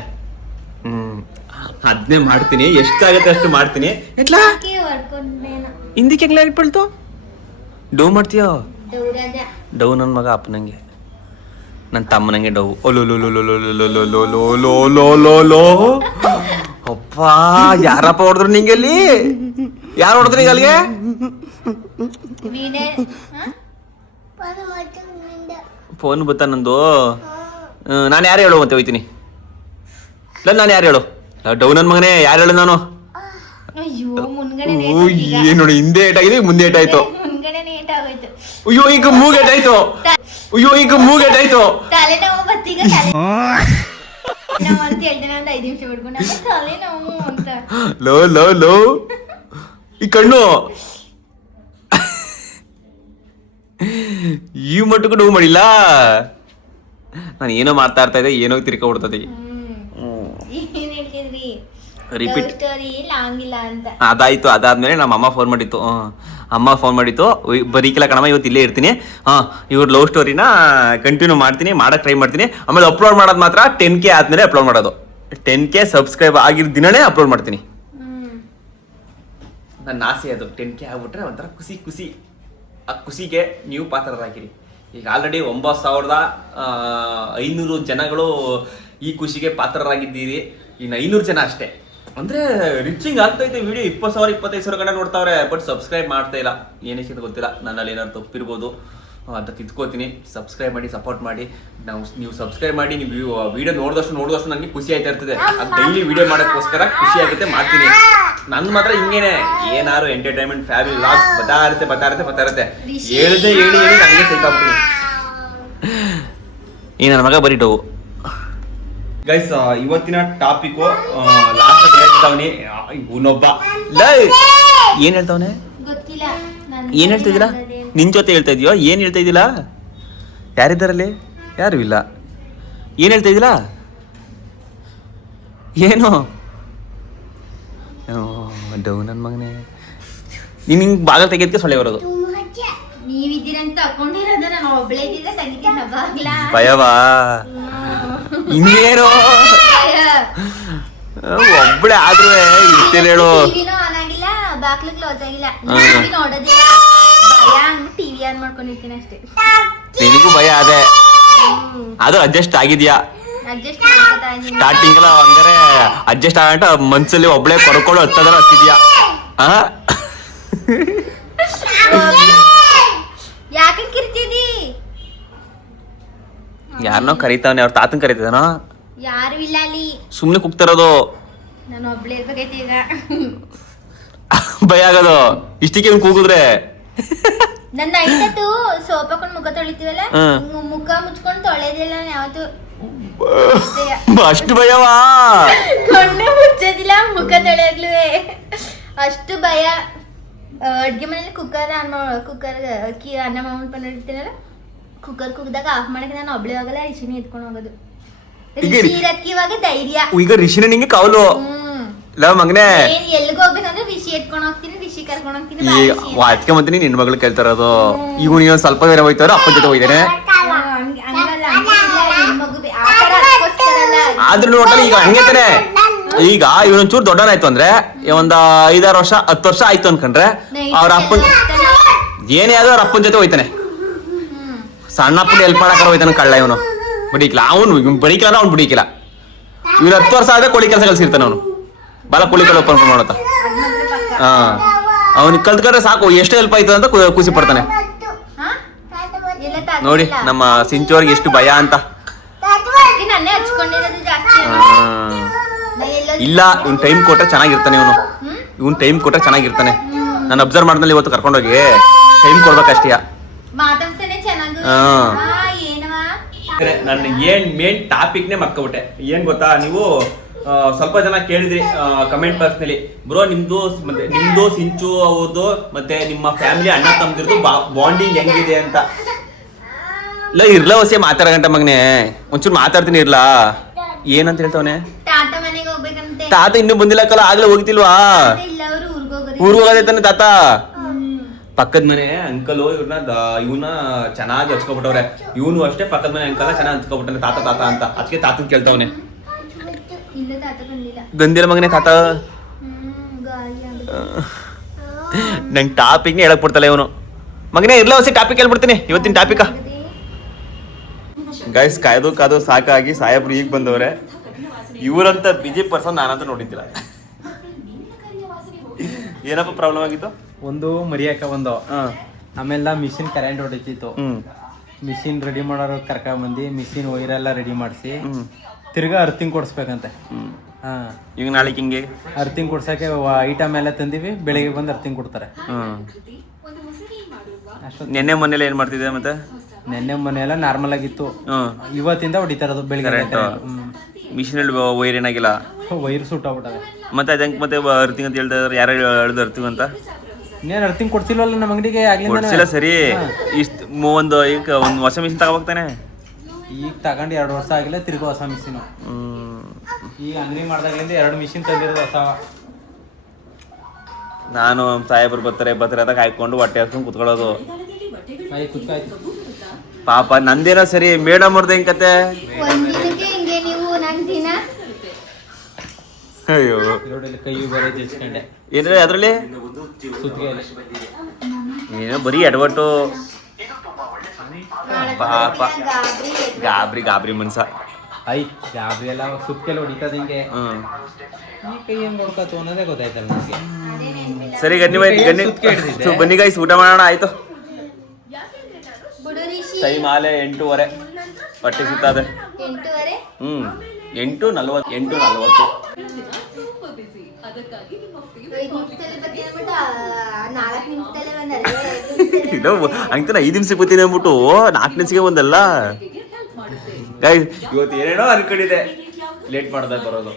ಅದನ್ನೇ ಮಾಡ್ತೀನಿ, ಎಷ್ಟಾಗತ್ತೆ ಅಷ್ಟು ಮಾಡ್ತೀನಿ. ಎಟ್ಲಾ ಹಿಂದಿಕ್ಕೆ ಹೆಂಗ್ಲ ಇಟ್ಬಿಳ್ತು? ಡೌ ಮಾಡ್ತೀಯೋ? ಡೌ ನನ್ನ ಮಗ ಅಪ್ಪನಂಗೆ, ನನ್ನ ತಮ್ಮನಂಗೆ ಡೌ. ಅಪ್ಪ ಯಾರಪ್ಪ ಹೊಡೆದ್ರು ನಿಂಗೆಲ್ಲಿ? ಯಾರು ಹೊಡೆದ್ರು ಈಗ ಅಲ್ಲಿಗೆ? ಫೋನ್ ಬತ್ತಾ ನಂದು? ನಾನು ಯಾರು ಹೇಳು ಮತ್ತೆ ಹೋಯ್ತೀನಿ. ಇಲ್ಲ ನಾನು ಯಾರು ಹೇಳು? ಡೌನ್ ನನ್ ಮಗನೇ, ಯಾರು ಹೇಳು ನಾನು? ಏನ್ ನೋಡಿ, ಹಿಂದೆ ಏಟಾಗಿದೆ, ಮುಂದೆ ಏಟಾಯ್ತು. ಅಯ್ಯೋ ಈಗ ಮೂಗೇಟಾಯ್ತು. ಅಯ್ಯೋ ಈಗ ಮೂಗೇಟಾಯ್ತು. ತಲೆನೋವು ಬತ್ತೀಗ ಅಂತ ಹೇಳ್ತೇನೆ, ಒಂದು 5 ನಿಮಿಷ ಬಿಡ್ಕೊಂಡು ತಲೆನೋವು ಅಂತ. ಲೋ ಲೋ ಲೋ ಈ ಕಣ್ಣು ಈ ಮಟ್ಟಕ್ಕೂ ನೋವು ಮಾಡಿಲ್ಲ. ನಾನು ಏನೋ ಮಾಡ್ತಾ ಇರ್ತಾ ಇದ್ದೆ, ಏನೋ ತಿರ್ಕೊಬಿಡ್ತದೆ. ಏನ್ ಹೇಳ್ತಿದ್ರಿ? ರಿಪೀಟ್ ಸ್ಟೋರಿ ಲಾಂಗ್ ಇಲ್ಲ ಅಂತ. ಅದಾಯ್ತು. ಅದಾದ್ಮೇಲೆ ನಮ್ಮ ಅಮ್ಮ ಫೋನ್ ಮಾಡಿತ್ತು. ಅಮ್ಮ ಫೋನ್ ಮಾಡಿತ್ತು, ಬರೀಕಿಲ್ಲ ಕಣಮ್ಮ ಇವತ್ತು ಇಲ್ಲೇ ಇರ್ತೀನಿ, ಇವ್ರ ಲವ್ ಸ್ಟೋರಿನ ಕಂಟಿನ್ಯೂ ಮಾಡ್ತೀನಿ, ಮಾಡಕ್ಕೆ ಟ್ರೈ ಮಾಡ್ತೀನಿ. ಆಮೇಲೆ ಅಪ್ಲೋಡ್ ಮಾಡೋದು ಮಾತ್ರ 10K ಆದ್ಮೇಲೆ ಅಪ್ಲೋಡ್ ಮಾಡೋದು. 10K ಸಬ್ಸ್ಕ್ರೈಬ್ ಆಗಿರೋ ದಿನನೇ ಅಪ್ಲೋಡ್ ಮಾಡ್ತೀನಿ. ನನ್ನ ಆಸೆ ಅದು. 10K ಆಗ್ಬಿಟ್ರೆ ಒಂಥರ ಖುಷಿ ಖುಷಿ. ಆ ಖುಷಿಗೆ ನೀವು ಪಾತ್ರರಾಗಿರಿ. ಈಗ ಆಲ್ರೆಡಿ 9,500 ಜನಗಳು ಈ ಖುಷಿಗೆ ಪಾತ್ರರಾಗಿದ್ದೀರಿ. ಇನ್ನು 500 ಜನ ಅಷ್ಟೇ. ಅಂದರೆ ರಿಚಿಂಗ್ ಆಗ್ತೈತೆ ವಿಡಿಯೋ. 20,000 25,000 ಗಂಟೆ ನೋಡ್ತಾವ್ರೆ, ಬಟ್ ಸಬ್ಸ್ಕ್ರೈಬ್ ಮಾಡ್ತಾ ಇಲ್ಲ. ಏನಕ್ಕೆ ಅಂತ ಗೊತ್ತಿಲ್ಲ. ನನ್ನಲ್ಲಿ ಏನಾದ್ರು ತಪ್ಪಿರ್ಬೋದು ಅಂತ ತಿದ್ಕೋತೀನಿ. ಸಬ್ಸ್ಕ್ರೈಬ್ ಮಾಡಿ, ಸಪೋರ್ಟ್ ಮಾಡಿ. ನೀವು ಸಬ್ಸ್ಕ್ರೈಬ್ ಮಾಡಿ, ನೀವು ವಿಡಿಯೋ ನೋಡಿದಷ್ಟು ನನಗೆ ಖುಷಿ ಆಯ್ತಾ ಇರ್ತದೆ. ಅದು ಡೈಲಿ ವಿಡಿಯೋ ಮಾಡೋಕ್ಕೋಸ್ಕರ ಖುಷಿ ಆಗುತ್ತೆ, ಮಾಡ್ತೀನಿ. ನನ್ನ ಮಾತ್ರ ಹಿಂಗೇನೆ, ಏನಾರು ಎಂಟರ್ಟೈನ್ಮೆಂಟ್ ಫ್ಯಾಮಿಲಿ ಲಾಗ್ಸ್ ಬರ್ತಾ ಇರುತ್ತೆ. ಹೇಳ್ದೆ ಹೇಳಿ ನನಗೆ ಸೈಕಾಗ್ತೀನಿ. ಈ ನನ್ನ ಮಗ ಬರೀಟವು. ಗೈಸ್, ಇವತ್ತಿನ ಟಾಪಿಕ್ ಲಾಸ್ಟ್ ಹೇಳ್ತಾವನಿ. ಇವನೊಬ್ಬ ಏನ್ ಹೇಳ್ತಾವನೆ ಗೊತ್ತಿಲ್ಲ. ಏನ್ ಹೇಳ್ತಿದ್ದೀರಾ? ನಿನ್ ಜೊತೆ ಹೇಳ್ತಾ ಇದೀಯೋ? ಏನ್ ಹೇಳ್ತಾ ಇದ್ದಿಲ್ಲ? ಯಾರಿದ್ದಾರಲ್ಲಿ? ಯಾರು ಇಲ್ಲ. ಏನ್ ಹೇಳ್ತಾ ಇದ್ದಿಲ್ಲ? ಏನು ಡೌ ನನ್ ಮಗನೇ, ನೀನ್ ಹಿಂಗ್ ಬಾಗಲ್ ತೆಗೆದಕ್ಕೆ ಸೊಳ್ಳೆ ಬರೋದು. ನೀವಿದ್ದೀರಂತ ಹಾಕೊಂಡಿರೋದು, ನಾನು ಒಬ್ಳೆ ಇದ್ದಿದ್ರೆ ತೆಗಿತೀನಿ ಬಾಗ್ಲ. ಭಯವಾ? ಇನ್ನೇನು ಒಬ್ಳೆ ಆದ್ರೂ ಇರ್ತೇನೆ ಹೇಳು. ಟಿವಿನೂ ಆನ್ ಆಗಿಲ್ಲ, ಬಾಕ್ಲು ಕ್ಲೋಸ್ ಆಗಿಲ್ಲ, ನೋಡೋದಿಲ್ಲ. ಭಯ ಅಂದ್ಬಿಟ್ಟು ಟಿವಿ ಆನ್ ಮಾಡ್ಕೊಂಡಿರ್ತೀನಿ ಅಷ್ಟೇ. ನಿನಗೂ ಭಯ ಅದೇ, ಅದು ಅಡ್ಜಸ್ಟ್ ಆಗಿದ್ಯಾ? ಅಡ್ಜಸ್ಟ್ ಮಾಡ್ಕೊತಾ ಇದ್ದೀನಿ. ಸ್ಟಾರ್ಟಿಂಗ್ ಎಲ್ಲ ಹಂಗಾರೆ ಅಡ್ಜಸ್ಟ್ ಆಗಂಟ ಮನ್ಸಲ್ಲಿ ಒಬ್ಳೆ ಕೊಡ್ಕೊಂಡು ಹತ್ತದ್ರ ಹತ್ತಿದ್ಯಾ? ಯಾಕೆ ಕಿರ್ತಿದಿ? ಯಾರನ್ನೋ ಕರೀತಾವನೆ, ಅವ್ರ ತಾತನ್ ಕರೀತಿದಾನೋ? ಯಾರು ಇಲ್ಲ ಅಲ್ಲಿ, ಸುಮ್ನೆ ಕುಗ್ತಿರೋದು. ನಾನು ಒಬ್ಳೆ ಇರ್ಬೇಕೈತಿ ಈಗ. ಭಯ ಆಗೋದು ಇಷ್ಟಕ್ಕೆ ಕೂಗಿದ್ರೆ. ನನ್ನ ಐಟತ್ತು ಸೋಪ್ ಹಾಕೊಂಡು ಮುಖ ತೊಳಿತೀವಲ್ಲ, ಮುಖ ಮುಚ್ಕೊಂಡು ತೊಳೆದಿಲ್ಲ ಯಾವತ್ತು. ಅಷ್ಟು ಭಯವಾ? ಕಣ್ಣು ಮುಚ್ಚೋದಿಲ್ಲ ಮುಖ ತೊಳೆಯಾಗ್ಲೂ ಅಷ್ಟು ಭಯ. ಅಡ್ಗೆ ಮನೇಲಿ ಕುಕ್ಕರ್ ಅಕ್ಕಿ ಅನ್ನ ಮಾಡ್ಕೊಂಡಿರ್ತೀನಲ್ಲ, ಕುಕ್ಕರ್ ಕುಗ್ದಾಗ ಆಫ್ ಮಾಡಕ್ಕೆ ನಾನು ಒಬ್ಳೆ ಹೋಗಲ್ಲ, ರಿಷಿನಿ ಎತ್ಕೊಂಡು ಹೋಗೋದು. ರಿಷಿ ಇರಕ್ಕೆ ಇವಾಗ ಧೈರ್ಯ. ಈಗ ರಿಷಿನ ನಿಂಗೆ ಕಾವಲು ಲವ್ ಮಗನೇ. ಎಲ್ಲಿಗೆ ಹೋಗ್ಬೇಕಂದ್ರೆ ರಿಷಿ ಎತ್ಕೊಂಡು ಹೋಗ್ತೀನಿ, ರಿಷಿ ಕರ್ಕೊಂಡು ಹೋಗ್ತೀನಿ. ಅದಕ್ಕೆ ಮತ್ತೆ ನಿನ್ ಮಗಳು ಕೇಳ್ತಾರದು. ಈಗ ನೀವು ಸ್ವಲ್ಪ ಬೇರೆ ಹೋಯ್ತಾರ, ಅಪ್ಪನ ಜೊತೆ ಹೋಗಿದ್ದೇನೆ. ಆದ್ರೂ ನೋಡಲ್ಲ ಈಗ ಹಂಗೆ ತಾನೆ. ಈಗ ಇವನೊಂಚೂರು ದೊಡ್ಡನಾಯ್ತು ಅಂದ್ರೆ ಒಂದ್ 5-6 ವರ್ಷ 10 ವರ್ಷ ಆಯ್ತು ಅನ್ಕೊಂಡ್ರೆ ಅವ್ರ ಅಪ್ಪನ್ ಏನೇ ಆದ್ರೂ ಅವ್ರ ಅಪ್ಪನ ಜೊತೆ ಹೋಯ್ತಾನೆ. ಸಣ್ಣ ಅಪ್ಪನ ಹೆಲ್ಪ್ ಮಾಡಕ ಹೋಯ್ತಾನೆ ಕಳ್ಳ ಇವನು. ಬಡಿಕಿಲ್ಲ ಅವನು, ಬಡಿಕಿಲ್ಲ ಅವ್ನು ಬಿಡಿಕಿಲ್ಲ. ಇವ್ನು 10 ವರ್ಷ ಆದ್ರೆ ಕೋಳಿ ಕೆಲಸ ಕಲ್ಸಿರ್ತಾನೆ ಅವನು. ಬಾಲ ಕೋಳಿ ಕಲ್ ಓಪನ್ ಮಾಡತ್ತ. ಅವ್ನಿಗೆ ಕಲ್ತ್ಕೊಂಡ್ರೆ ಸಾಕು, ಎಷ್ಟು ಹೆಲ್ಪ್ ಆಯ್ತು ಅಂತ ಖುಷಿ ಪಡ್ತಾನೆ. ನೋಡಿ ನಮ್ಮ ಸಿಂಚೋರ್ಗೆ ಎಷ್ಟು ಭಯ ಅಂತ. ಇಲ್ಲ, ಇವ್ನು ಟೈಮ್ ಕೊಟ್ರೆ ಚೆನ್ನಾಗಿರ್ತಾನೆ. ಇವನು ಟೈಮ್ ಕೊಟ್ರೆ ಚೆನ್ನಾಗಿರ್ತಾನೆ. ನಾನು ಅಬ್ಸರ್ವ್ ಮಾಡಿದ್ಮೇಲೆ ಇವತ್ತು ಕರ್ಕೊಂಡೋಗಿ ಟೈಮ್ ಕೊಡ್ಬೇಕಷ್ಟೇ. ನನ್ನ ಏನ್ ಮೇನ್ ಟಾಪಿಕ್ನೇ ಮರ್ಕೊಬಿಟ್ಟೆ. ಏನ್ ಗೊತ್ತಾ, ನೀವು ಸ್ವಲ್ಪ ಜನ ಕೇಳಿದ್ರಿ ಕಮೆಂಟ್ ಬಾಕ್ಸ್ ನಲ್ಲಿ, ಬ್ರೋ ನಿಮ್ದು ಸಿಂಚು ಅವ್ರದ್ದು ಮತ್ತೆ ನಿಮ್ಮ ಫ್ಯಾಮಿಲಿ ಅಣ್ಣ ತಮ್ಮದಿರ್ದು ಬಾಂಡಿಂಗ್ ಹೆಂಗಿದೆ ಅಂತ. ಇಲ್ಲ ಇರ್ಲ ಹೊಸ ಮಾತಾಡಗಂಟ ಮಗನೆ, ಒಂಚೂರು ಮಾತಾಡ್ತೀನಿ ಇರ್ಲಾ. ಏನಂತ ಹೇಳ್ತವನೆ? ತಾತ ಇನ್ನೂ ಬಂದಿಲ್ಲಕ್ಕಲ್ಲ, ಆಗ್ಲೇ ಹೋಗ್ತಿಲ್ವಾ? ಊರ್ಗ್ ಹೋಗೋದೇ ತಾನೆ ತಾತ. ಪಕ್ಕದ ಮನೆ ಅಂಕಲ್ ಇವನ್ನ ಚೆನ್ನಾಗಿ ಹಚ್ಕೊಬಿಟ್ಟವ್ರೆ. ಇವನು ಅಷ್ಟೇ ಪಕ್ಕದ ಮನೆ ಅಂಕಲ್ ಚೆನ್ನಾಗಿ ಹಚ್ಕೊಬಿಟ್ಟಾನೆ ತಾತ ತಾತ ಅಂತ. ಅದಕ್ಕೆ ತಾತನ್ ಕೇಳ್ತವನೆ. ಬಂದಿಲ್ಲ ಮಗನೆ ತಾತ. ನಂಗೆ ಟಾಪಿಕ್ನೇ ಹೇಳಕ್ ಬಿಡ್ತಲ್ಲ ಇವನು. ಮಗನೇ ಇರ್ಲ ಹೊಸ ಟಾಪಿಕ್ ಹೇಳ್ಬಿಡ್ತೀನಿ ಇವತ್ತಿನ ಟಾಪಿಕ. ಗೈಸ್ ಕಾಯ್ದು ಸಾಕಾಗಿ ಸಾಹೇಬ್ರು ಈಗ ಬಂದವ್ರೆ. ಇವರಂತ ಬಿಜಿ ಪರ್ಸನ್ ನಾನಂತೂ ನೋಡಿದ್ದಿಲ್ಲ. ಏನಪ್ಪ ಪ್ರಾಬ್ಲಮ್ ಆಗಿತ್ತು? ಒಂದು ಮರಿಯಾಕ ಒಂದು ಹಾಂ ಆಮೇಲೆ ಮಿಷಿನ್ ಕರೆಂಟ್ ಹೊಡಿತಿತ್ತು. ಹ್ಞೂ ಮಿಷಿನ್ ರೆಡಿ ಮಾಡೋರು ಕರ್ಕೊಂಬಂದು ಮಿಷಿನ್ ವೈರೆಲ್ಲ ರೆಡಿ ಮಾಡಿಸಿ ತಿರ್ಗಾ ಅರ್ತಿಂಗ್ ಕೊಡಿಸ್ಬೇಕಂತೆ. ಹಾಂ ಈಗ ನಾಳೆಗೆ ಹಿಂಗೆ ಅರ್ತಿಂಗ್ ಕೊಡ್ಸಕ್ಕೆ ಐಟಮ್ ಎಲ್ಲ ತಂದಿವಿ, ಬೆಳಿಗ್ಗೆ ಬಂದು ಅರ್ತಿಂಗ್ ಕೊಡ್ತಾರೆ. ಅಷ್ಟೊತ್ತು ನೆನ್ನೆ ಮೊನ್ನೆಲ್ಲ ಏನು ಮಾಡ್ತಿದ್ದೆ ಮತ್ತೆ? ನೆನ್ನೆ ಮನೆ ಎಲ್ಲ ನಾರ್ಮಲ್ ಆಗಿತ್ತು, ಇವತ್ತಿಂದ ಹೊಡಿತಾ ಇರೋದು ಬೆಳಿಗ್ಗೆ. ಮಿಷಿನಲ್ಲಿ ವೈರ್ ಏನಾಗಿಲ್ಲ, ವೈರ್ ಸುಟ್ಟಾಗ್ಬಿಟ್ಟವೆ. ಮತ್ತೆ ಅದಂಗೆ ಮತ್ತೆ ಅರ್ತಿಂಗ್ ಅಂತ ಹೇಳ್ತಾ ಇದ್ದಾರೆ. ಯಾರು ಹೇಳ್ದು ಅರ್ತಿಂಗ್ ಅಂತ? ಇನ್ನೇನು ಅರ್ತಿಂಗ್ ಕೊಡ್ತಿಲ್ವಲ್ಲ ನಮ್ಮ ಅಂಗಡಿಗೆ ಕೊಡ್ಸಿಲ್ಲ. ಆಗ್ಲಿಂದ. ಸರಿ, ಇಷ್ಟು ಈಗ ಒಂದು ಹೊಸ ಮಿಷಿನ್ ತಗೋಬೇಕಾನೆ. ಈಗ ತಗೊಂಡು 2 ವರ್ಷ ಆಗಿಲ್ಲ, ತಿರ್ಗಿ ಹೊಸ ಮಿಷಿನು. ಈ ಅಂಗಡಿ ಮಾಡ್ದಾಗಿಂದ 2 ಮಿಷಿನ್ ತಂದಿರೋದು ಹೊಸ. ನಾನು ಸಾಹೇಬ್ರು ಬರ್ತಾರೆ ಅಂತ ಕಾಯ್ಕೊಂಡು ಹೊಟ್ಟೆ ಹಾಕೊಂಡು ಕುತ್ಕೊಳ್ಳೋದು. ಪಾಪ ನಂದೇನೋ ಸರಿ, ಮೇಡಮ್ ಅವ್ರದ್ದು ಹೆಂಗ್ ಕತೆ? ಒಂದಿನಕ್ಕೆ ಹಿಂಗೆ ನೀವು ನಂಗೆ ದಿನ ಅಯ್ಯೋ ಕೈ ಬೇರೆ ಜಜ್ಕೊಂಡೆ ಏನ್ರಿ ಅದ್ರಲ್ಲಿ ಸುತ್ತಿಗೆ. ಏನೋ ಬರೀ ಎಡವಟ್ಟು. ಪಾಪ ಗಾಬ್ರಿ ಮನ್ಸ. ಐ ಗಾಬರಿ ಎಲ್ಲ ಸುತ್ತಿಗೆಲ್ಲ ಹೊಡಿತದ ಹಿಂಗೆ. ಈ ಕೈ ಹೆಂಗ್ ಹೊಡ್ಕತ್ತು ಅನ್ನೋದೇ ಗೊತ್ತಾಯ್ತಲ್ಲ ನನಗೆ. ಸರಿ ಬನ್ನಿ ಗೈಸ್, ಊಟ ಮಾಡೋಣ. ಆಯ್ತು, ಬಿಡು ರಿಷಿ. ಟೈಮ್ ಆಲೆ 8:15. ಹೊಟ್ಟೆ ಸುತ್ತಾದೆ. 8:30 8:40. 5 ನಿಮಿಷದಲ್ಲಿ ಬರ್ತೀನಿ ಅಂದ್ಬಿಟ್ಟು 4 ನಿಮಿಷದಲ್ಲೇ ಬಂದರೆ ಇದು ಹಂಗ್ತಾನೆ 5 ನಿಮಿಷಕ್ಕೆ ಬರ್ತೀನಿ ಅಂದ್ಬಿಟ್ಟು 4 ನಿಮಿಷಕ್ಕೆ ಒಂದಲ್ಲ. ಗೈಸ್ ಇವತ್ತು ಏನೇನೋ ಅನ್ಕೊಂಡಿದೆ, ಲೇಟ್ ಮಾಡ್ದಾಗ ಬರೋದು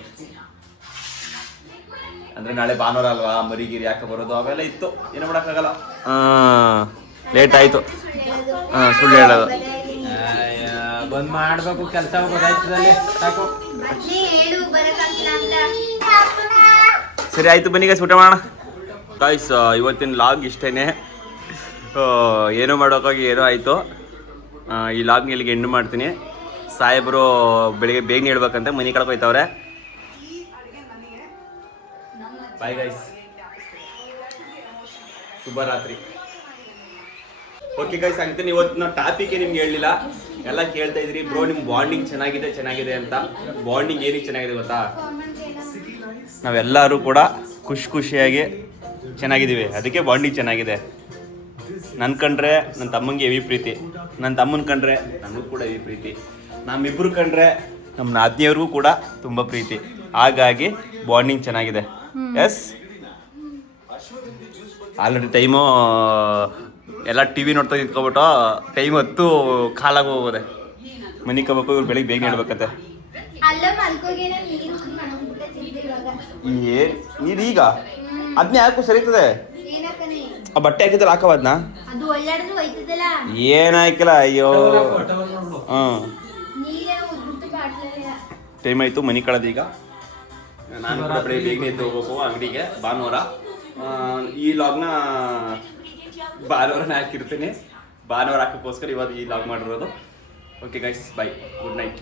ಅಂದ್ರೆ ನಾಳೆ ಭಾನುವಾರ ಅಲ್ವಾ, ಮರಿಗಿರಿ ಯಾಕೆ ಬರೋದು ಅವೆಲ್ಲ ಇತ್ತು, ಏನೋ ಮಾಡೋಕ್ಕಾಗಲ್ಲ. ಲೇಟ್ ಆಯ್ತು. ಸುಳ್ಳು ಹೇಳೋದು. ಬಂದ್ ಮಾಡ್ಬೇಕು ಕೆಲಸ ಗೊತ್ತಾಯ್ತದಲ್ಲಿ ಸಾಕು. ಅದೇ ಹೇಳು ಬರಕ್ಕಾಗಿಲ್ಲ ಅಂತ. ಸರಿ ಆಯ್ತು, ಬನ್ನಿ ಗೈಸ್ ಊಟ ಮಾಡೋಣ. ಗೈಸ್ ಇವತ್ತಿನ ಲಾಗ್ ಇಷ್ಟೇನೆ. ಏನೋ ಮಾಡೋಕ್ಕಾಗಿ ಏನೋ ಆಯಿತು. ಈ ಲಾಗ್ನ ಇಲ್ಲಿಗೆ ಎಂಡ್ ಮಾಡ್ತೀನಿ. ಸಾಹೇಬರು ಬೆಳಿಗ್ಗೆ ಬೇಗನೆ ಹೇಳ್ಬೇಕಂತ ಮನೆ ಕಳ್ಕೊ ಹೋಯ್ತವ್ರೆ. ಬಾಯ್ ಗೈಸ್, ಶುಭರಾತ್ರಿ. ಓಕೆ ಗೈಸ್, ಅಂತೀನಿ ಇವತ್ತಿನ ಟಾಪಿಕ್ ನಿಮ್ಗೆ ಹೇಳಲಿಲ್ಲ, ಎಲ್ಲ ಕೇಳ್ತಾ ಇದ್ರಿ ಬ್ರೋ ನಿಮ್ಮ ಬಾಂಡಿಂಗ್ ಚೆನ್ನಾಗಿದೆ ಅಂತ. ಬಾಂಡಿಂಗ್ ಏನಕ್ಕೆ ಚೆನ್ನಾಗಿದೆ ಗೊತ್ತಾ? ನಾವೆಲ್ಲರೂ ಕೂಡ ಖುಷಿಯಾಗಿ ಚೆನ್ನಾಗಿದ್ದೀವಿ, ಅದಕ್ಕೆ ಬಾಂಡಿಂಗ್ ಚೆನ್ನಾಗಿದೆ. ನನ್ನ ಕಂಡ್ರೆ ನನ್ನ ತಮ್ಮಂಗೆ ಹೆವಿ ಪ್ರೀತಿ, ನನ್ನ ತಮ್ಮನ ಕಂಡ್ರೆ ನನಗೂ ಕೂಡ ಹೆವಿ ಪ್ರೀತಿ, ನಮ್ಮಿಬ್ಬರು ಕಂಡ್ರೆ ನಮ್ಮ ನಾದಿನಿಯವ್ರಿಗೂ ಕೂಡ ತುಂಬ ಪ್ರೀತಿ. ಹಾಗಾಗಿ ಬಾಂಡಿಂಗ್ ಚೆನ್ನಾಗಿದೆ. ಎಸ್, ಆಲ್ರೆಡಿ ಟೈಮು ಎಲ್ಲ ಟಿ ವಿ ನೋಡ್ತಾ ನಿಂತ್ಕೊಬಿಟ್ಟು ಟೈಮ್ 10 ಕಾಲಾಗಿ ಹೋಗೋದೆ. ಮನೆ ಕಬೇಕು, ಇವ್ರು ಬೆಳಿಗ್ಗೆ ಬೇಗ ಹೇಳ್ಬೇಕಂತೆ. ಅಲ್ಲ ಮಲ್ಕೋಗೇನ ನೀರು ಮಾಡ್ಬಿಟ್ಟೆ ಇವಾಗ. ನೀರು ಈಗ ಅದನ್ನೇ ಹಾಕು ಸರಿತದೆ. ಏನಕ್ಕನೆ ಆ ಬಟ್ಟೆ ಹಾಕಿದ್ರೆ ಹಾಕವಾದ್ನ ಅದು ಒಳ್ಳಾಡಿದ್ರು ಹೋಯ್ತದಲ್ಲ, ಏನಾಯ್ಕಿಲ್ಲ. ಅಯ್ಯೋ ನೀರೇ ಉದ್ಬಿಟ್ಟು ಬಾಟ್ಲಲ್ಲ. ಟೈಮ್ ಆಯಿತು, ಮನೆ ಕಳೆದು ಈಗ. ನಾನು ಕೂಡ ಬೆಳಿಗ್ಗೆ ಬೇಗನೆ ಎದ್ದು ಹೋಗ್ಬೇಕು ಅಂಗಡಿಗೆ. ಭಾನುವಾರ ಈ ಲಾಗ್ನ ಭಾನುವಾರನೇ ಹಾಕಿರ್ತೀನಿ. ಭಾನುವಾರ ಹಾಕೋಕ್ಕೋಸ್ಕರ ಇವತ್ತು ಈ ಲಾಗ್ ಮಾಡಿರೋದು. ಓಕೆ ಗೈಸ್, ಬಾಯ್, ಗುಡ್ ನೈಟ್.